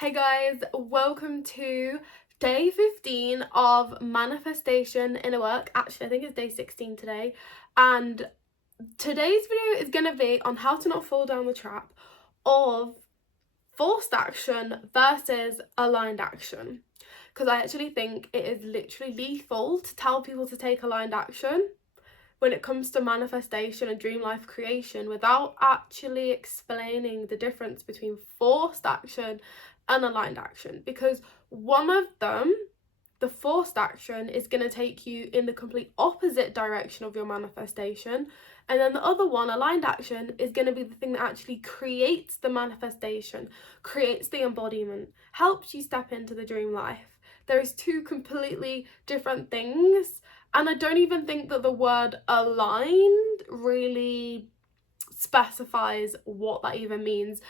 Hey guys, welcome to day 15 of manifestation inner work. Actually, I think it's day 16 today. And today's video is going to be on how to not fall down the trap of forced action versus aligned action. Because I actually think it is literally lethal to tell people to take aligned action when it comes to manifestation and dream life creation without actually explaining the difference between forced action and aligned action, because one of them, the forced action, is going to take you in the complete opposite direction of your manifestation, and then the other one, aligned action, is going to be the thing that actually creates the manifestation, creates the embodiment, helps you step into the dream life. There is two completely different things, and I don't even think that the word aligned really specifies what that even means.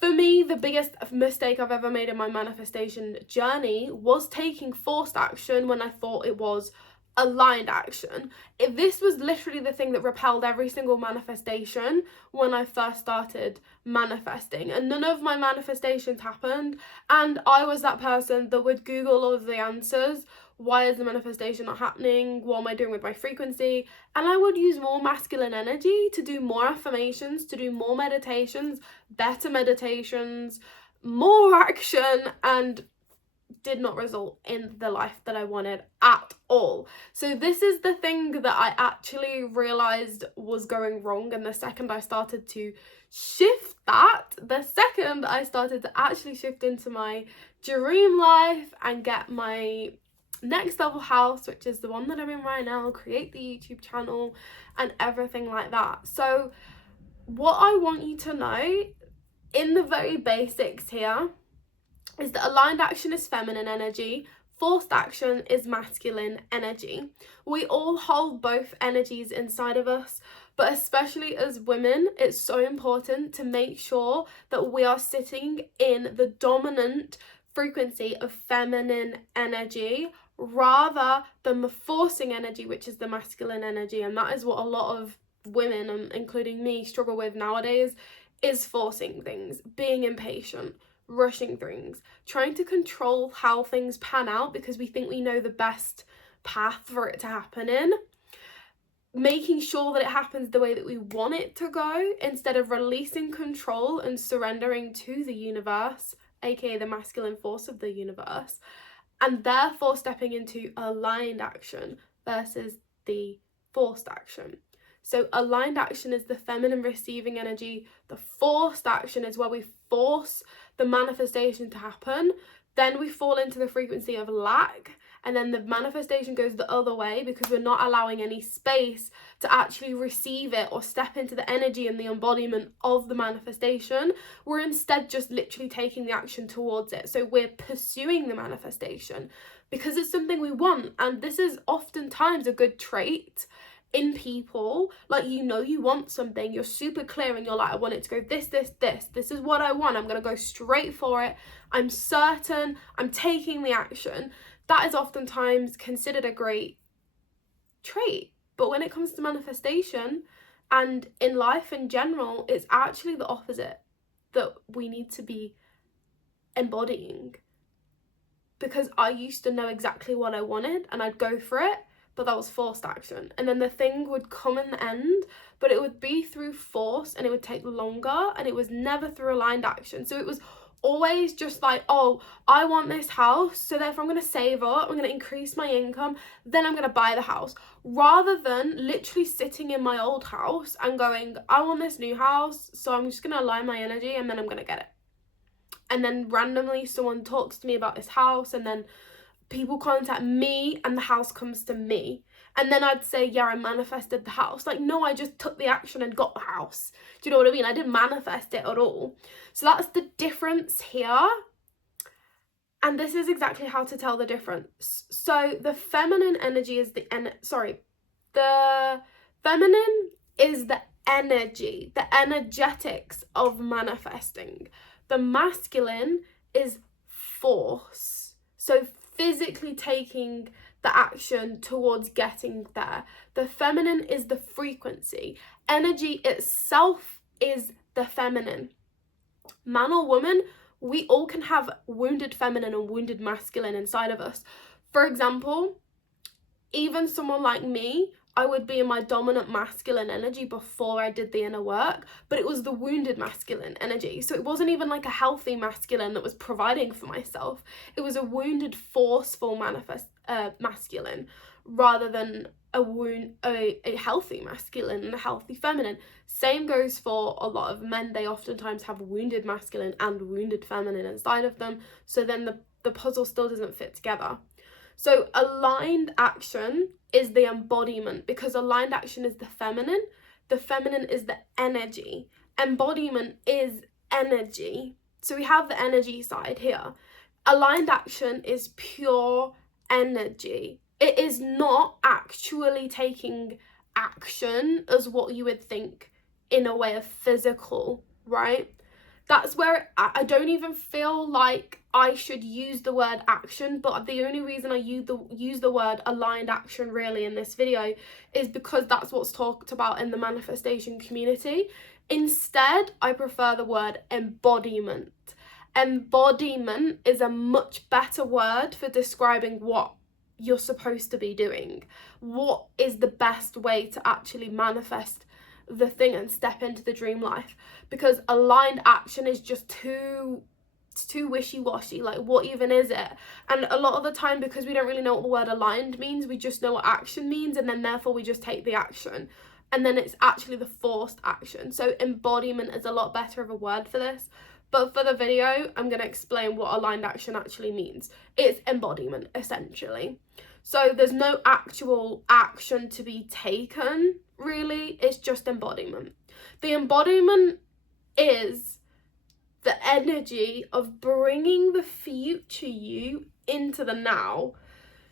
For me, the biggest mistake I've ever made in my manifestation journey was taking forced action when I thought it was aligned action. This was literally the thing that repelled every single manifestation when I first started manifesting, and none of my manifestations happened, and I was that person that would Google all of the answers. Why is the manifestation not happening? What am I doing with my frequency? And I would use more masculine energy to do more affirmations, to do more meditations, better meditations, more action, and did not result in the life that I wanted at all. So this is the thing that I actually realized was going wrong, and the second I started to shift that, the second I started to actually shift into my dream life and get my next level house, which is the one that I'm in right now, create the YouTube channel and everything like that. So what I want you to know in the very basics here is that aligned action is feminine energy, forced action is masculine energy. We all hold both energies inside of us, but especially as women, it's so important to make sure that we are sitting in the dominant frequency of feminine energy rather than the forcing energy, which is the masculine energy. And that is what a lot of women, including me, struggle with nowadays, is forcing things, being impatient, rushing things, trying to control how things pan out because we think we know the best path for it to happen in, making sure that it happens the way that we want it to go instead of releasing control and surrendering to the universe, aka the masculine force of the universe, and therefore stepping into aligned action versus the forced action. So aligned action is the feminine receiving energy. The forced action is where we force the manifestation to happen. Then we fall into the frequency of lack, and then the manifestation goes the other way because we're not allowing any space to actually receive it or step into the energy and the embodiment of the manifestation. We're instead just literally taking the action towards it. So we're pursuing the manifestation because it's something we want, and this is oftentimes a good trait in people. Like, you know, you want something, you're super clear, and you're like, I want it to go this is what I want, I'm gonna go straight for it, I'm certain, I'm taking the action. That is oftentimes considered a great trait, but when it comes to manifestation and in life in general, it's actually the opposite that we need to be embodying. Because I used to know exactly what I wanted and I'd go for it, but that was forced action, and then the thing would come in the end, but it would be through force and it would take longer, and it was never through aligned action. So it was always just like, oh, I want this house, so therefore I'm going to save up, I'm going to increase my income, then I'm going to buy the house, rather than literally sitting in my old house and going, I want this new house, so I'm just going to align my energy and then I'm going to get it. And then randomly someone talks to me about this house, and then people contact me and the house comes to me, and then I'd say, yeah, I manifested the house. Like, no, I just took the action and got the house. Do you know what I mean? I didn't manifest it at all. So that's the difference here, and this is exactly how to tell the difference. So the feminine energy is the feminine is the energy, the energetics of manifesting. The masculine is force, so physically taking the action towards getting there. The feminine is the frequency. Energy itself is the feminine. Man or woman, we all can have wounded feminine and wounded masculine inside of us. For example, even someone like me, I would be in my dominant masculine energy before I did the inner work, but it was the wounded masculine energy. So it wasn't even like a healthy masculine that was providing for myself. It was a wounded, forceful masculine, rather than a healthy masculine and a healthy feminine. Same goes for a lot of men. They oftentimes have wounded masculine and wounded feminine inside of them. So then the puzzle still doesn't fit together. So aligned action is the embodiment, because aligned action is the feminine is the energy, embodiment is energy. So we have the energy side here. Aligned action is pure energy. It is not actually taking action as what you would think in a way of physical, right? That's where I don't even feel like I should use the word action, but the only reason I use the word aligned action really in this video is because that's what's talked about in the manifestation community. Instead, I prefer the word embodiment. Embodiment is a much better word for describing what you're supposed to be doing. What is the best way to actually manifest the thing and step into the dream life? Because aligned action is just too wishy-washy. Like, what even is it? And a lot of the time, because we don't really know what the word aligned means, we just know what action means, and then therefore we just take the action, and then it's actually the forced action. So embodiment is a lot better of a word for this. But for the video, I'm going to explain what aligned action actually means. It's embodiment, essentially. So there's no actual action to be taken, really. It's just embodiment. The embodiment is the energy of bringing the future you into the now.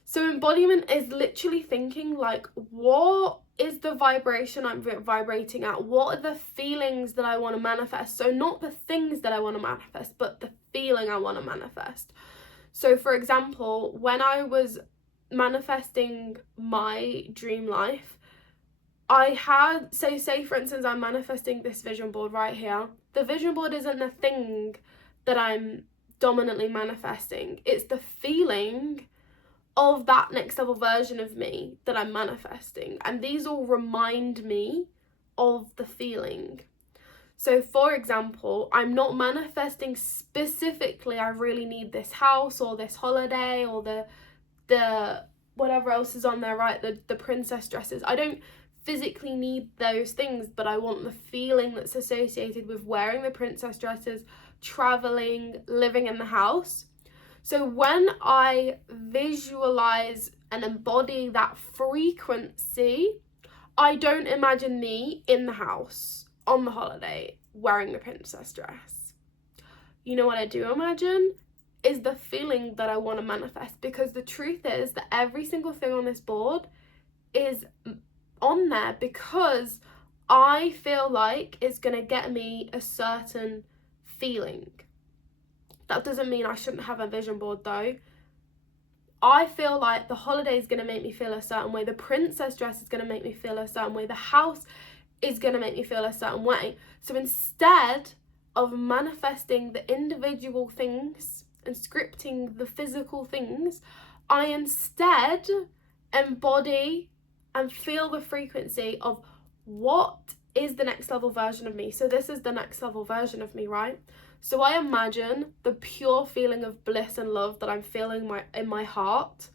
So embodiment is literally thinking like, what is the vibration I'm vibrating at? What are the feelings that I want to manifest? So not the things that I want to manifest, but the feeling I want to manifest. So for example, when I was manifesting my dream life, I had, say for instance, I'm manifesting this vision board right here. The vision board isn't the thing that I'm dominantly manifesting. It's the feeling of that next level version of me that I'm manifesting. And these all remind me of the feeling. So for example, I'm not manifesting specifically, I really need this house or this holiday or the whatever else is on there, right? The princess dresses. I don't physically need those things, but I want the feeling that's associated with wearing the princess dresses, traveling, living in the house. So when I visualize and embody that frequency, I don't imagine me in the house on the holiday wearing the princess dress. You know what I do imagine? Is the feeling that I want to manifest, because the truth is that every single thing on this board is on there because I feel like it's going to get me a certain feeling. That doesn't mean I shouldn't have a vision board though. I feel like the holiday is going to make me feel a certain way. The princess dress is going to make me feel a certain way. The house is going to make me feel a certain way. So instead of manifesting the individual things and scripting the physical things, I instead embody and feel the frequency of what is the next level version of me. So this is the next level version of me, right? So I imagine the pure feeling of bliss and love that I'm feeling in my heart,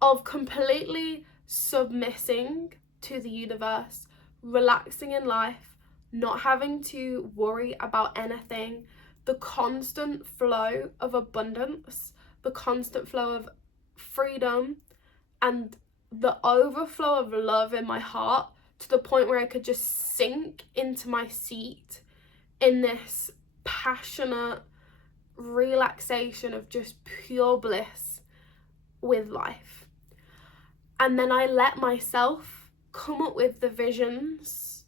of completely submitting to the universe, relaxing in life, not having to worry about anything, the constant flow of abundance, the constant flow of freedom, and the overflow of love in my heart, to the point where I could just sink into my seat in this passionate relaxation of just pure bliss with life. And then I let myself come up with the visions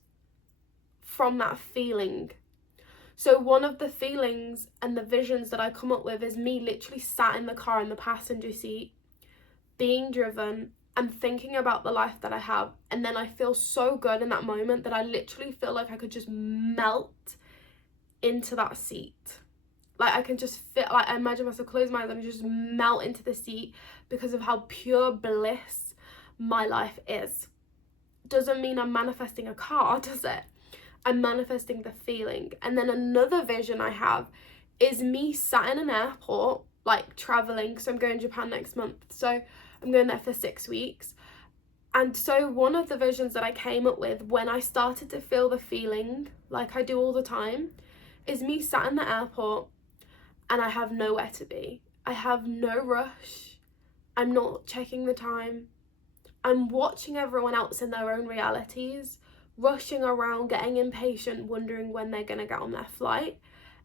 from that feeling. So one of the feelings and the visions that I come up with is me literally sat in the car in the passenger seat, being driven and thinking about the life that I have. And then I feel so good in that moment that I literally feel like I could just melt into that seat. Like, I can just feel, like, I imagine myself close my eyes and just melt into the seat because of how pure bliss my life is. Doesn't mean I'm manifesting a car, does it? I'm manifesting the feeling. And then another vision I have is me sat in an airport, like traveling, so I'm going to Japan next month, so I'm going there for 6 weeks. And so one of the visions that I came up with when I started to feel the feeling, like I do all the time, is me sat in the airport and I have nowhere to be. I have no rush. I'm not checking the time. I'm watching everyone else in their own realities, rushing around, getting impatient, wondering when they're going to get on their flight.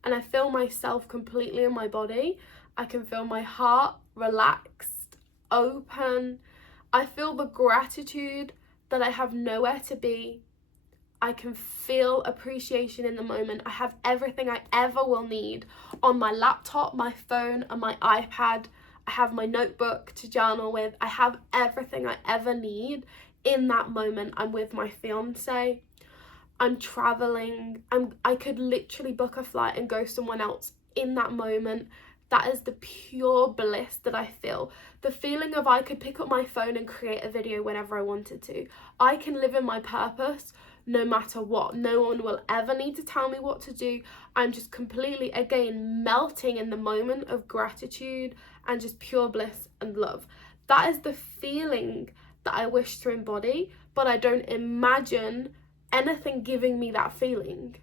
And I feel myself completely in my body. I can feel my heart relaxed, open. I feel the gratitude that I have nowhere to be. I can feel appreciation in the moment. I have everything I ever will need on my laptop, my phone, and my iPad. I have my notebook to journal with. I have everything I ever need in that moment. I'm with my fiance. I'm traveling. I could literally book a flight and go somewhere else in that moment. That is the pure bliss that I feel. The feeling of I could pick up my phone and create a video whenever I wanted to. I can live in my purpose no matter what. No one will ever need to tell me what to do. I'm just completely, again, melting in the moment of gratitude and just pure bliss and love. That is the feeling that I wish to embody, but I don't imagine anything giving me that feeling.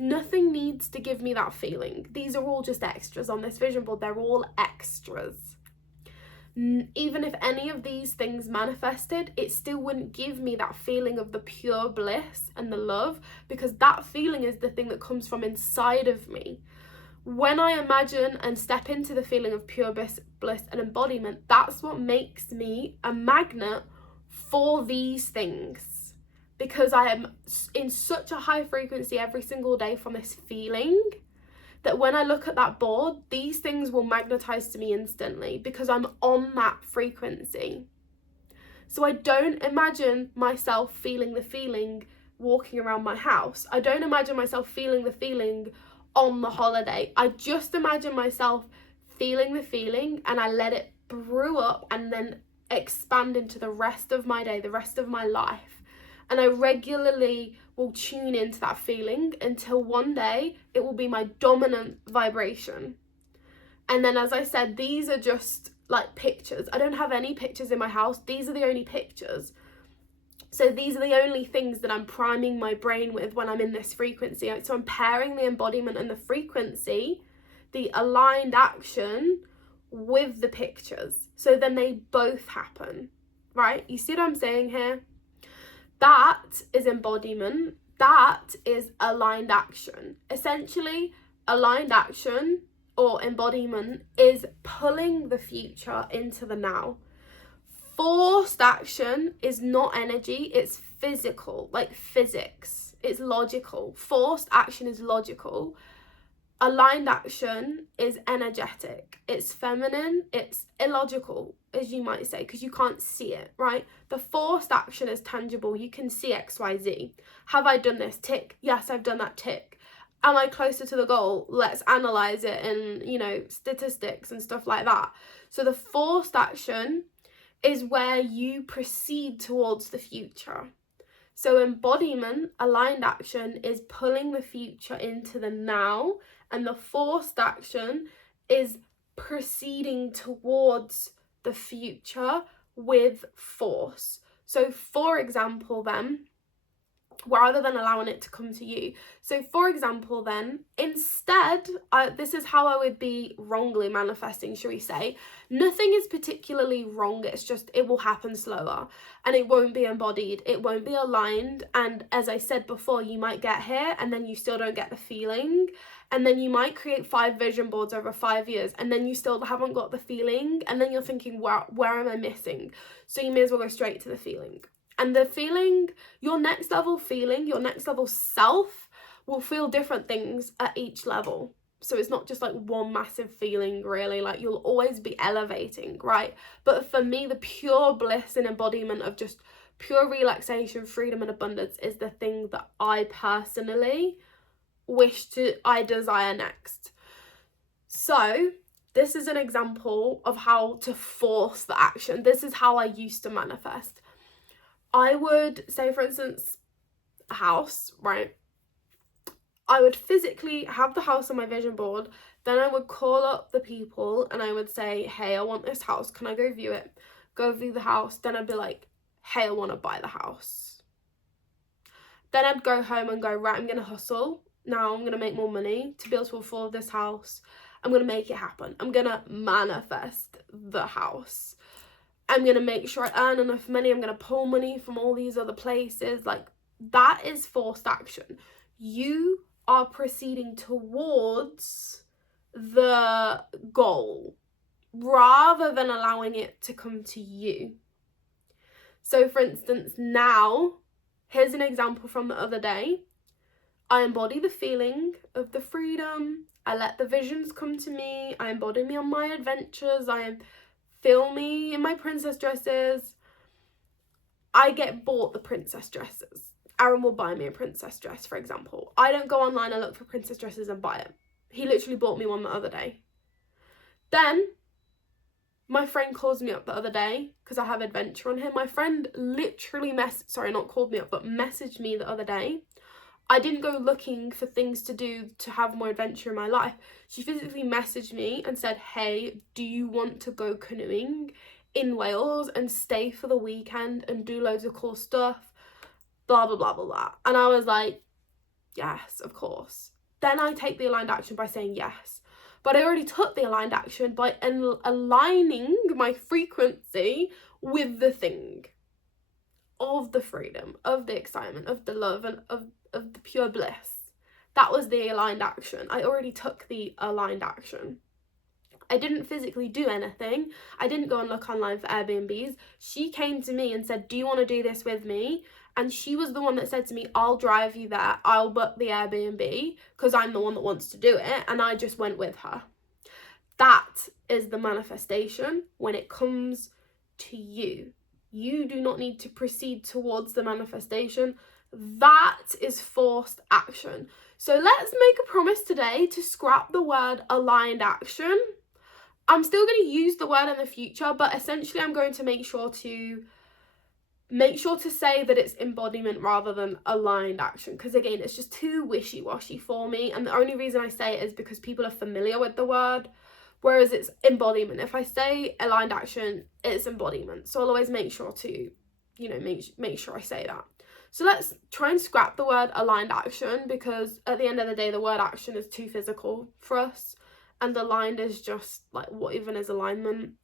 Nothing needs to give me that feeling. These are all just extras on this vision board. They're all extras. Even if any of these things manifested, it still wouldn't give me that feeling of the pure bliss and the love, because that feeling is the thing that comes from inside of me. When I imagine and step into the feeling of pure bliss and embodiment, that's what makes me a magnet for these things, because I am in such a high frequency every single day from this feeling that when I look at that board, these things will magnetize to me instantly because I'm on that frequency. So I don't imagine myself feeling the feeling walking around my house. I don't imagine myself feeling the feeling on the holiday. I just imagine myself feeling the feeling and I let it brew up and then expand into the rest of my day, the rest of my life. And I regularly will tune into that feeling until one day it will be my dominant vibration. And then, as I said, these are just like pictures. I don't have any pictures in my house. These are the only pictures. So these are the only things that I'm priming my brain with when I'm in this frequency. So I'm pairing the embodiment and the frequency, the aligned action, with the pictures. So then they both happen, right? You see what I'm saying here? That is embodiment. That is aligned action. Essentially, aligned action or embodiment is pulling the future into the now. Forced action is not energy, it's physical, like physics. It's logical. Forced action is logical. Aligned action is energetic. It's feminine. It's illogical, as you might say, because you can't see it, right? The forced action is tangible. You can see X, Y, Z. Have I done this? Tick. Yes, I've done that. Tick. Am I closer to the goal? Let's analyze it in, statistics and stuff like that. So the forced action is where you proceed towards the future. So embodiment, aligned action, is pulling the future into the now, and the forced action is proceeding towards the future with force. So for example then, rather than allowing it to come to you. So for example then, instead, this is how I would be wrongly manifesting, shall we say. Nothing is particularly wrong, it's just it will happen slower and it won't be embodied, it won't be aligned, and as I said before, you might get here and then you still don't get the feeling, and then you might create 5 vision boards over 5 years and then you still haven't got the feeling, and then you're thinking, where am I missing? So you may as well go straight to the feeling. And the feeling, your next level feeling, your next level self will feel different things at each level. So it's not just like one massive feeling really, like you'll always be elevating, right? But for me, the pure bliss and embodiment of just pure relaxation, freedom and abundance is the thing that I personally I desire next. So this is an example of how to force the action. This is how I used to manifest. I would say, for instance, a house, right? I would physically have the house on my vision board. Then I would call up the people and I would say, hey, I want this house. Can I go view it? Go view the house. Then I'd be like, hey, I want to buy the house. Then I'd go home and go, right, I'm going to hustle. Now I'm going to make more money to be able to afford this house. I'm going to make it happen. I'm going to manifest the house. I'm going to make sure I earn enough money. I'm going to pull money from all these other places. Like, that is forced action. You are proceeding towards the goal rather than allowing it to come to you. So, for instance, now, here's an example from the other day. I embody the feeling of the freedom. I let the visions come to me. I embody me on my adventures. I feel me in my princess dresses. I get bought the princess dresses. Aaron will buy me a princess dress, for example. I don't go online and look for princess dresses and buy it. He literally bought me one the other day. Then my friend calls me up the other day because I have adventure on him. My friend literally messaged me the other day. I didn't go looking for things to do to have more adventure in my life. She physically messaged me and said, hey, do you want to go canoeing in Wales and stay for the weekend and do loads of cool stuff? Blah, blah, blah, blah, blah. And I was like, yes, of course. Then I take the aligned action by saying yes. But I already took the aligned action by aligning my frequency with the thing of the freedom, of the excitement, of the love, and of the pure bliss. That was the aligned action. I already took the aligned action. I didn't physically do anything. I didn't go and look online for Airbnbs. She came to me and said, do you want to do this with me? And she was the one that said to me, I'll drive you there. I'll book the Airbnb because I'm the one that wants to do it. And I just went with her. That is the manifestation when it comes to you. You do not need to proceed towards the manifestation. That is forced action. So let's make a promise today to scrap the word aligned action. I'm still going to use the word in the future, but essentially I'm going to make sure to say that it's embodiment rather than aligned action, because again, it's just too wishy-washy for me, and the only reason I say it is because people are familiar with the word, whereas it's embodiment. If I say aligned action, it's embodiment. So I'll always make sure to, make sure I say that. So let's try and scrap the word aligned action, because at the end of the day, the word action is too physical for us, and aligned is just like, what even is alignment?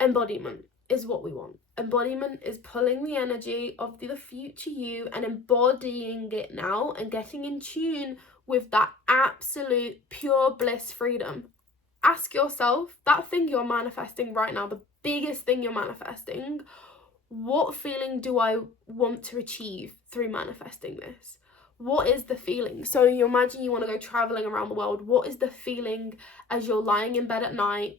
Embodiment is what we want. Embodiment is pulling the energy of the future you and embodying it now and getting in tune with that absolute pure bliss freedom. Ask yourself, that thing you're manifesting right now, the biggest thing you're manifesting, what feeling do I want to achieve through manifesting this? What is the feeling? So you imagine you want to go traveling around the world. What is the feeling as you're lying in bed at night?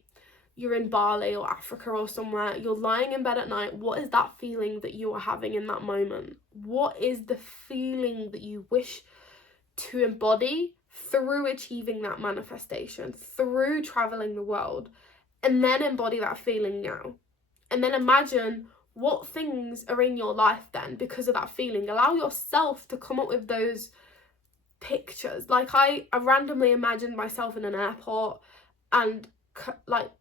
You're in Bali or Africa or somewhere, you're lying in bed at night. What is that feeling that you are having in that moment? What is the feeling that you wish to embody through achieving that manifestation, through traveling the world? And then embody that feeling now. And then imagine what things are in your life then because of that feeling. Allow yourself to come up with those pictures. Like I randomly imagined myself in an airport, and like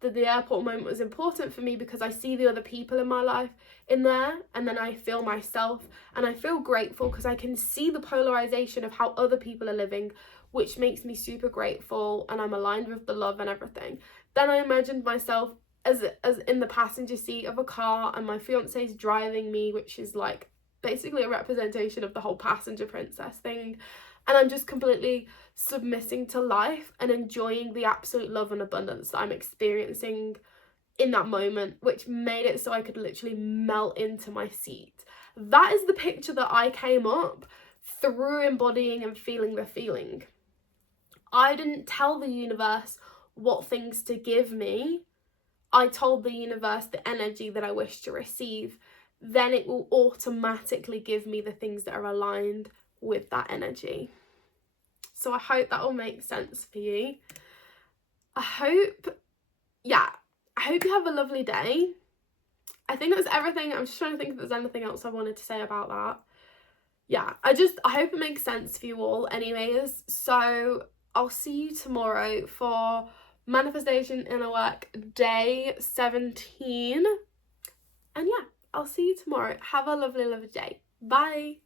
the airport moment was important for me because I see the other people in my life in there, and then I feel myself, and I feel grateful because I can see the polarization of how other people are living, which makes me super grateful, and I'm aligned with the love and everything. Then I imagined myself as in the passenger seat of a car, and my fiance's driving me, which is like basically a representation of the whole passenger princess thing. And I'm just completely submitting to life and enjoying the absolute love and abundance that I'm experiencing in that moment, which made it so I could literally melt into my seat. That is the picture that I came up through embodying and feeling the feeling. I didn't tell the universe what things to give me. I told the universe the energy that I wish to receive. Then it will automatically give me the things that are aligned with that energy. So I hope that will make sense for you. I hope you have a lovely day. I think that's everything. I'm just trying to think if there's anything else I wanted to say about that. Yeah, I hope it makes sense for you all anyways. So I'll see you tomorrow for Manifestation Inner Work day 17. And yeah, I'll see you tomorrow. Have a lovely, lovely day. Bye.